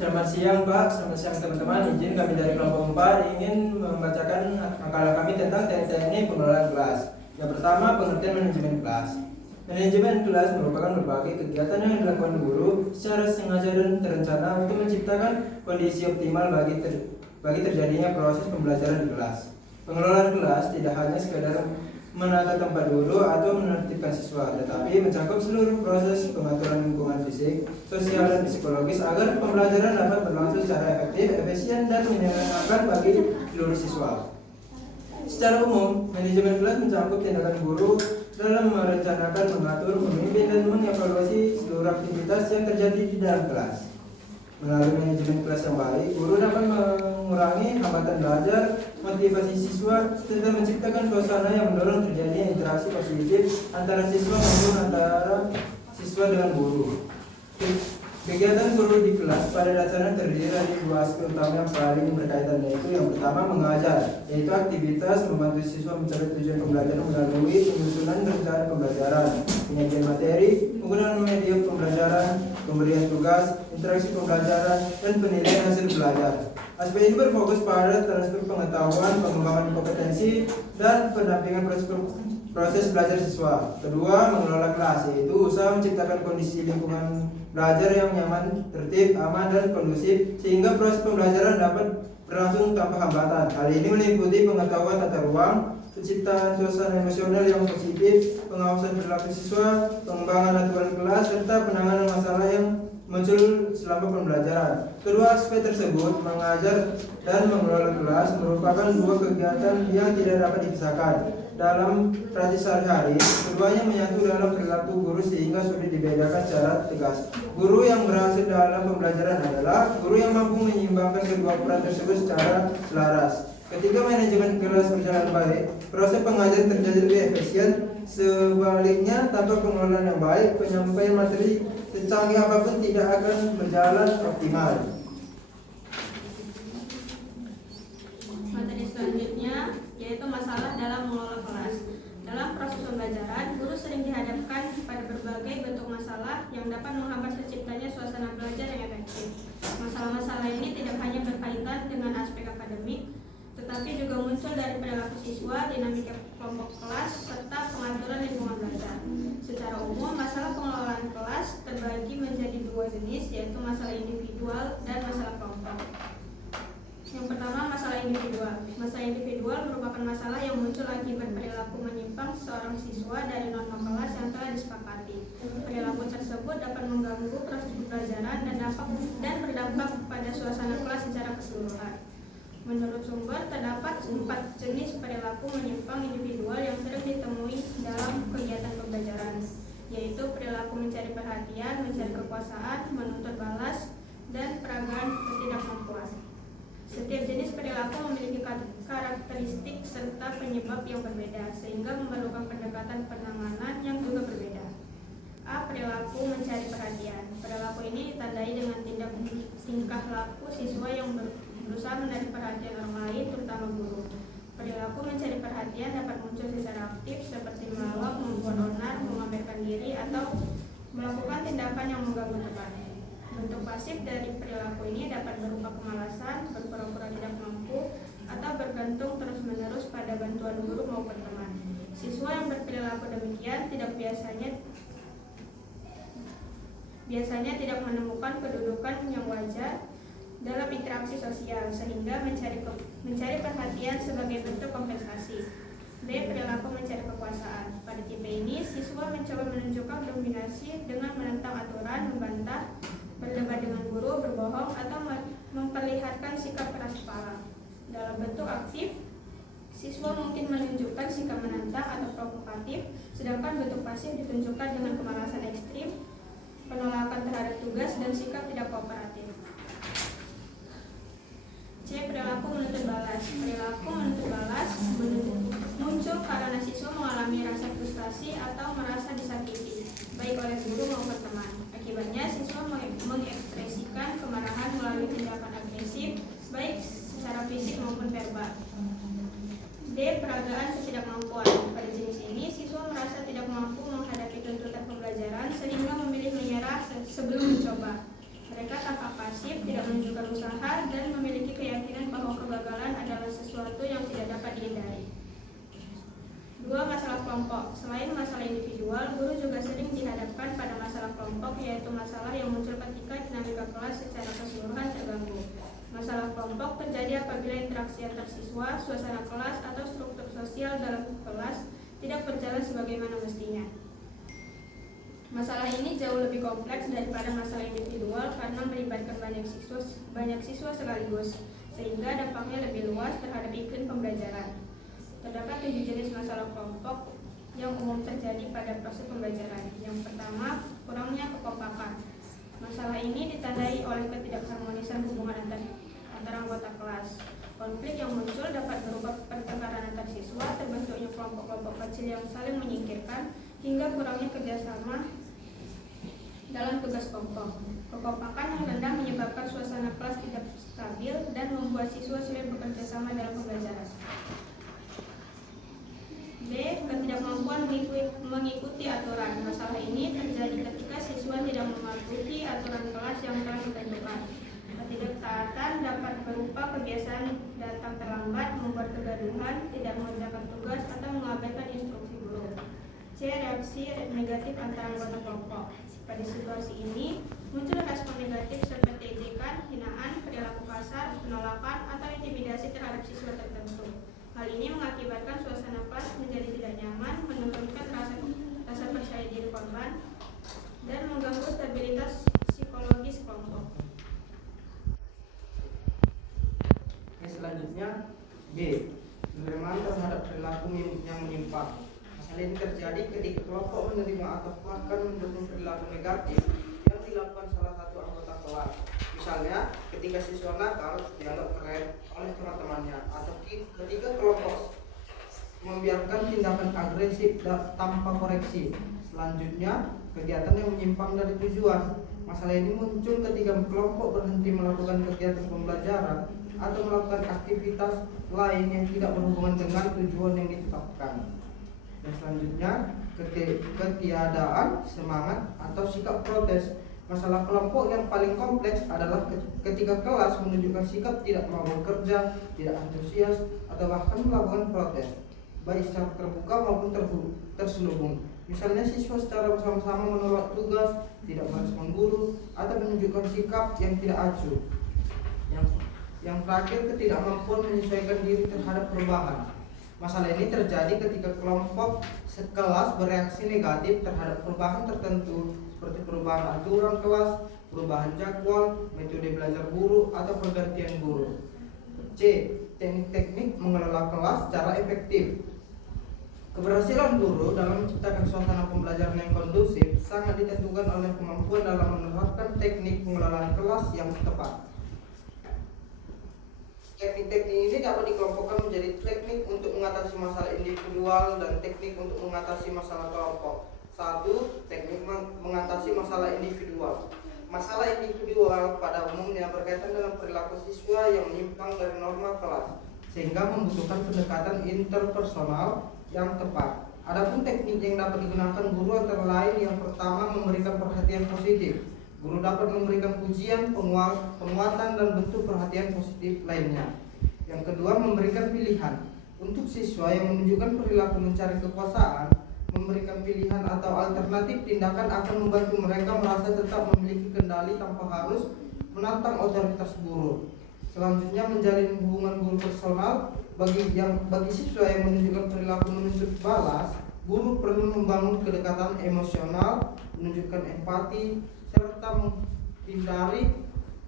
Selamat siang Pak, selamat siang teman-teman. Izin kami dari kelompok 4 ingin membacakan makalah kami tentang teknik pengelolaan kelas. Yang pertama, pengertian manajemen kelas. Manajemen kelas merupakan berbagai kegiatan yang dilakukan guru secara sengaja dan terencana untuk menciptakan kondisi optimal bagi terjadinya proses pembelajaran di kelas. Pengelolaan kelas tidak hanya sekadar menata tempat duduk atau menertibkan siswa, tetapi mencakup seluruh proses pengaturan lingkungan fisik, sosial, dan psikologis agar pembelajaran dapat berlangsung secara efektif, efisien, dan menyenangkan bagi seluruh siswa. Secara umum, manajemen kelas mencakup tindakan guru dalam merencanakan, mengatur, memimpin, dan mengevaluasi seluruh aktivitas yang terjadi di dalam kelas. Melalui manajemen kelas yang baik, guru dapat mengurangi hambatan belajar, motivasi siswa, serta menciptakan suasana yang mendorong terjadinya interaksi positif antara siswa maupun antara siswa dengan guru. Kegiatan guru di kelas pada dasarnya terdiri dari dua aspek utama yang paling berkaitan, yaitu yang pertama mengajar, yaitu aktivitas membantu siswa mencapai tujuan pembelajaran melalui penyusunan rencana pembelajaran, penyajian materi, penggunaan media pembelajaran, pemberian tugas, interaksi pembelajaran, dan penilaian hasil belajar. Aspek ini berfokus pada transfer pengetahuan, pengembangan kompetensi, dan pendampingan proses belajar siswa. Kedua, mengelola kelas, yaitu usaha menciptakan kondisi lingkungan belajar yang nyaman, tertib, aman, dan kondusif sehingga proses pembelajaran dapat berlangsung tanpa hambatan. Hal ini meliputi pengetahuan tata ruang, penciptaan suasana emosional yang positif, pengawasan perilaku siswa, pengembangan aturan kelas, serta penanganan masalah yang muncul selama pembelajaran. Kedua aspek tersebut, mengajar dan mengelola kelas, merupakan dua kegiatan yang tidak dapat dipisahkan. Dalam praktik sehari-hari, keduanya menyatu dalam perilaku guru sehingga sulit dibedakan secara tegas. Guru yang berhasil dalam pembelajaran adalah guru yang mampu menyeimbangkan kedua peran tersebut secara selaras. Ketika manajemen kelas berjalan baik, proses pengajaran terjadi lebih efisien. Sebaliknya, tanpa pengelolaan yang baik, penyampaian materi secanggih apapun tidak akan berjalan optimal. Materi selanjutnya yaitu masalah dalam mengelola kelas. Dalam proses pembelajaran, guru sering dihadapkan pada berbagai bentuk masalah yang dapat menghambat terciptanya suasana belajar yang efektif. Masalah-masalah ini tidak hanya berkaitan dengan aspek akademik, tetapi juga muncul dari perilaku siswa, dinamika kelompok kelas, serta pengaturan lingkungan belajar. Secara umum, masalah pengelolaan kelas terbagi menjadi dua jenis, yaitu masalah individual dan masalah kelompok. Yang pertama, masalah individual. Masalah individual merupakan masalah yang muncul akibat perilaku menyimpang seorang siswa dari norma kelas yang telah disepakati. Perilaku tersebut dapat mengganggu proses pembelajaran dan berdampak pada suasana kelas secara keseluruhan. Menurut sumber, terdapat 4 jenis perilaku menyimpang individual yang sering ditemui dalam kegiatan pembelajaran, yaitu perilaku mencari perhatian, mencari kekuasaan, menuntut balas, dan peragaan ketidakmampuan. Setiap jenis perilaku memiliki karakteristik serta penyebab yang berbeda, sehingga memerlukan pendekatan penanganan yang juga berbeda. A. Perilaku mencari perhatian. Perilaku ini ditandai dengan tingkah laku siswa yang berusaha menarik perhatian orang lain, terutama guru. Perilaku mencari perhatian dapat muncul secara aktif seperti melawak, membuat onar, memamerkan diri, atau melakukan tindakan yang mengganggu teman. Bentuk pasif dari perilaku ini dapat berupa kemalasan, berpura-pura tidak mampu, atau bergantung terus-menerus pada bantuan guru maupun teman. Siswa yang berperilaku demikian biasanya tidak menemukan kedudukan yang wajar dalam interaksi sosial, sehingga mencari perhatian sebagai bentuk kompensasi. B. Perilaku mencari kekuasaan. Pada tipe ini, siswa mencoba menunjukkan dominasi dengan menentang aturan, membantah, berdebat dengan guru, berbohong, atau memperlihatkan sikap keras kepala. Dalam bentuk aktif, siswa mungkin menunjukkan sikap menantang atau provokatif, sedangkan bentuk pasif ditunjukkan dengan kemalasan ekstrim, penolakan terhadap tugas, dan sikap tidak kooperatif. C. Perilaku menuntut balas. Perilaku menuntut balas muncul karena siswa mengalami rasa frustasi atau merasa disakiti, baik oleh guru maupun teman. Akibatnya, siswa mengekspresikan kemarahan melalui tindakan agresif, baik secara fisik maupun verbal. D. Peragaan ketidakmampuan. Pada jenis ini, siswa merasa tidak mampu menghadapi tuntutan pembelajaran sehingga memilih menyerah sebelum mencoba. Mereka tanpa pasif, tidak menunjukkan usaha, dan memiliki keyakinan bahwa kegagalan adalah sesuatu yang tidak dapat dihindari. 2. Masalah kelompok. Selain masalah individual, guru juga sering dihadapkan pada masalah kelompok, yaitu masalah yang muncul ketika dinamika kelas secara keseluruhan terganggu. Masalah kelompok terjadi apabila interaksi antar siswa, suasana kelas, atau struktur sosial dalam kelas tidak berjalan sebagaimana mestinya. Masalah ini jauh lebih kompleks daripada masalah individual karena melibatkan banyak siswa sekaligus, sehingga dampaknya lebih luas terhadap iklim pembelajaran. Terdapat 7 jenis masalah kelompok yang umum terjadi pada proses pembelajaran. Yang pertama, kurangnya kekompakan. Masalah ini ditandai oleh ketidakharmonisan hubungan antar anggota kelas. Konflik yang muncul dapat berupa pertengkaran antar siswa, terbentuknya kelompok-kelompok kecil yang saling menyingkirkan, hingga kurangnya kerjasama dalam tugas kelompok. Kekompakan yang rendah menyebabkan suasana kelas tidak stabil dan membuat siswa sulit bekerja sama dalam pembelajaran. B. Ketidakmampuan mengikuti aturan. Masalah ini terjadi ketika siswa tidak mematuhi aturan kelas yang telah ditentukan. Ketidaktaatan dapat berupa kebiasaan datang terlambat, membuat kegaduhan, tidak mengerjakan tugas, atau mengabaikan instruksi guru. C. Reaksi negatif antara anggota kelompok. Pada situasi ini, muncul respon negatif seperti ejekan, hinaan, perilaku kasar, penolakan, atau intimidasi terhadap siswa tertentu. Hal ini mengakibatkan suasana kelas menjadi tidak nyaman, menurunkan rasa percaya diri korban, dan mengganggu stabilitas psikologis kelompok. Selanjutnya B. Penerimaan terhadap perilaku yang menyimpang. Masalah ini terjadi ketika kelompok menerima atau bahkan mendukung perilaku negatif yang dilakukan salah satu anggota kelas. Misalnya, ketika siswa nakal dianggap keren oleh teman-temannya, atau ketika kelompok membiarkan tindakan agresif tanpa koreksi. Selanjutnya, kegiatan yang menyimpang dari tujuan. Masalah ini muncul ketika kelompok berhenti melakukan kegiatan pembelajaran atau melakukan aktivitas lain yang tidak berhubungan dengan tujuan yang ditetapkan. Dan selanjutnya, ketiadaan semangat atau sikap protes. Masalah kelompok yang paling kompleks adalah ketika kelas menunjukkan sikap tidak mau bekerja, tidak antusias, atau bahkan melakukan protes, baik secara terbuka maupun terselubung. Misalnya siswa secara bersama-sama menolak tugas, tidak merespon guru, atau menunjukkan sikap yang tidak acuh. Yang terakhir, ketidakmampuan menyesuaikan diri terhadap perubahan. Masalah ini terjadi ketika kelompok sekelas bereaksi negatif terhadap perubahan tertentu, seperti perubahan aturan kelas, perubahan jadwal, metode belajar guru, atau pergantian guru. C. Teknik-teknik mengelola kelas secara efektif. Keberhasilan guru dalam menciptakan suasana pembelajaran yang kondusif sangat ditentukan oleh kemampuan dalam menerapkan teknik pengelolaan kelas yang tepat. Teknik-teknik ini dapat dikelompokkan menjadi teknik untuk mengatasi masalah individual dan teknik untuk mengatasi masalah kelompok. 1. Teknik mengatasi masalah individual. Masalah individual pada umumnya berkaitan dengan perilaku siswa yang menyimpang dari norma kelas, sehingga membutuhkan pendekatan interpersonal yang tepat. Adapun teknik yang dapat digunakan guru antara lain, yang pertama, memberikan perhatian positif. Guru dapat memberikan pujian, penguatan, dan bentuk perhatian positif lainnya. Yang kedua, memberikan pilihan. Untuk siswa yang menunjukkan perilaku mencari kekuasaan, memberikan pilihan atau alternatif tindakan akan membantu mereka merasa tetap memiliki kendali tanpa harus menantang otoritas guru. Selanjutnya, menjalin hubungan guru personal. Bagi siswa yang menunjukkan perilaku menuntut balas, guru perlu membangun kedekatan emosional, menunjukkan empati, serta menghindari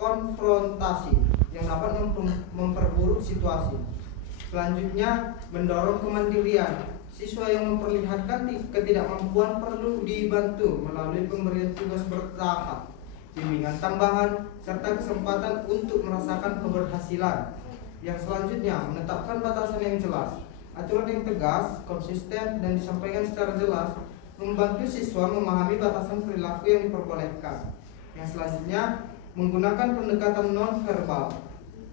konfrontasi yang dapat memperburuk situasi. Selanjutnya, mendorong kemandirian. Siswa yang memperlihatkan ketidakmampuan perlu dibantu melalui pemberian tugas bertahap, bimbingan tambahan, serta kesempatan untuk merasakan keberhasilan. Yang selanjutnya, menetapkan batasan yang jelas. Aturan yang tegas, konsisten, dan disampaikan secara jelas membantu siswa memahami batasan perilaku yang diperbolehkan. Yang selanjutnya, menggunakan pendekatan non-verbal.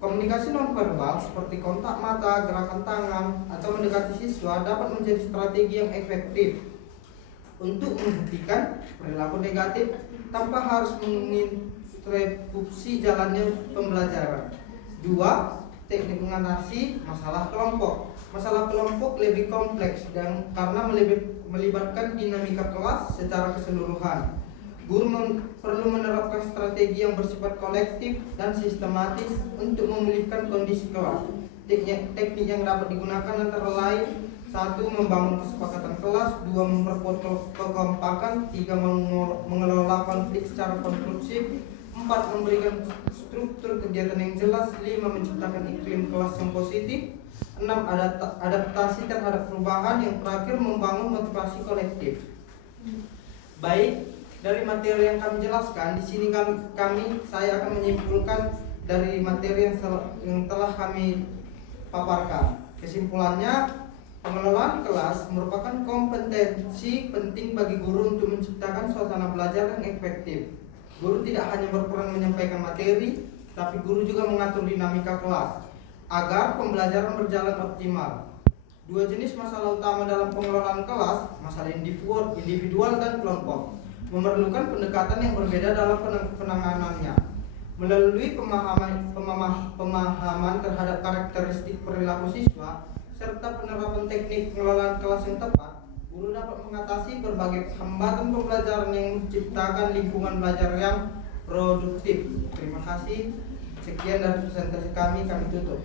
Komunikasi non-verbal seperti kontak mata, gerakan tangan, atau mendekati siswa dapat menjadi strategi yang efektif untuk menghentikan perilaku negatif tanpa harus menginterupsi jalannya pembelajaran. 2. Teknik mengatasi masalah kelompok. Masalah kelompok lebih kompleks dan karena melibatkan dinamika kelas secara keseluruhan. Guru perlu menerapkan strategi yang bersifat kolektif dan sistematis untuk memulihkan kondisi kelas. Teknik yang dapat digunakan antara lain: 1. Membangun kesepakatan kelas. 2. Memperkuat kekompakan. 3. Mengelola konflik secara konstruktif. 4. Memberikan struktur kegiatan yang jelas. 5. Menciptakan iklim kelas yang positif. 6. Adaptasi terhadap perubahan. Yang terakhir, membangun motivasi kolektif. Baik, dari materi yang kami jelaskan, di sini saya akan menyimpulkan dari materi yang telah kami paparkan. Kesimpulannya, pengelolaan kelas merupakan kompetensi penting bagi guru untuk menciptakan suasana belajar yang efektif. Guru tidak hanya berperan menyampaikan materi, tapi guru juga mengatur dinamika kelas agar pembelajaran berjalan optimal. 2 jenis masalah utama dalam pengelolaan kelas: masalah individual dan kelompok, memerlukan pendekatan yang berbeda dalam penanganannya. Melalui pemahaman terhadap karakteristik perilaku siswa serta penerapan teknik pengelolaan kelas yang tepat, guru dapat mengatasi berbagai hambatan pembelajaran yang menciptakan lingkungan belajar yang produktif. Terima kasih. Sekian dari presentasi kami tutup.